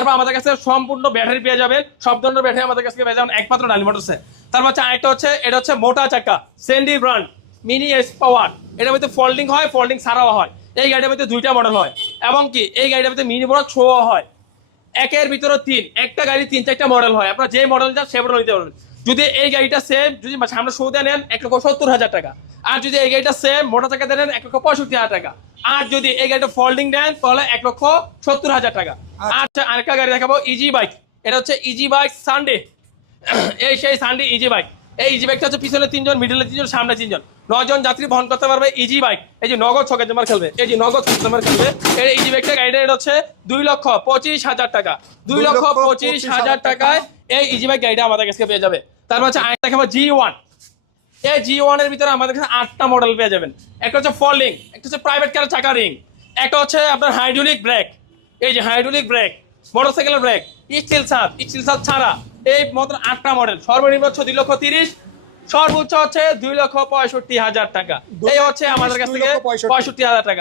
তারপর আমাদের কাছে সম্পূর্ণ ব্যাটারি পেয়ে যাবেন, সব ধরনের ব্যাটারি আমাদের কাছে পেয়ে যাবেন একমাত্র ডালি মোটরসে। তারপর হচ্ছে আরেকটা হচ্ছে, এটা হচ্ছে মোটা চাকা সেন্ডি ব্র্যান্ড মিনি এস পাওয়ার। এটার মধ্যে ফোল্ডিং হয়, ফোল্ডিং ছাড়াও হয়। এই গাড়িটার মধ্যে 2টা মডেল হয়, এবং কি এই গাড়িটার মধ্যে মিনি বড় শো হয়। একের ভিতরে 3, একটা গাড়ি 3-4টা মডেল হয়, আপনারা যে মডেল চান সে মডেল নিতে পারবেন। যদি এই গাড়িটা সেম যদি সামনে শো দিয়ে নেন 1,70,000 টাকা, আর যদি এই গাড়িটা সেম মোটর চাকা দিয়ে নেন 1,65,000 টাকা, আর যদি এই গাড়িটা ফোল্ডিং দেন তাহলে 1,70,000 টাকা। আচ্ছা, আরেকটা গাড়ি দেখাবো, ইজি বাইক। এটা হচ্ছে ইজি বাইক সানডে। এই সেই সানডে ইজি বাইক। এই ইজি বাইকটা হচ্ছে পিছনে 3 জন, মিডলে 3 জন, সামনে 3 জন, 9 জন যাত্রী বহন করতে পারবে ইজি বাইক। এই যে নগদ ছকে জমার খেলবে, এই যে নগদ ছকে জমার খেলবে। এই ইজি বাইকটা গাড়িটা এটা হচ্ছে 2,25,000 টাকা। 2,25,000 টাকায় এই ইজি বাইক গাড়িটা আমাদের কাছে পেয়ে যাবে। তারপর হচ্ছে আরেকটা দেখাবো G1। এই G1 এর ভিতরে আমাদের কাছে 8টা মডেল পেয়ে যাবেন। একটা হচ্ছে ফোল্ডিং, একটা হচ্ছে প্রাইভেট কারের চাকা রিং, একটা হচ্ছে আপনার হাইড্রোলিক ব্রেক, এই যে হাইড্রোলিক ব্রেক, মোটরসাইকেলের ব্রেক, স্টিল সাত ছাড়া, এই মাত্র 8টা মডেল। সর্বনিম্ন হচ্ছে 2,30,000, সর্বোচ্চ হচ্ছে 2,65,000 টাকা। এই হচ্ছে আমাদের কাছ থেকে 65,000 টাকা।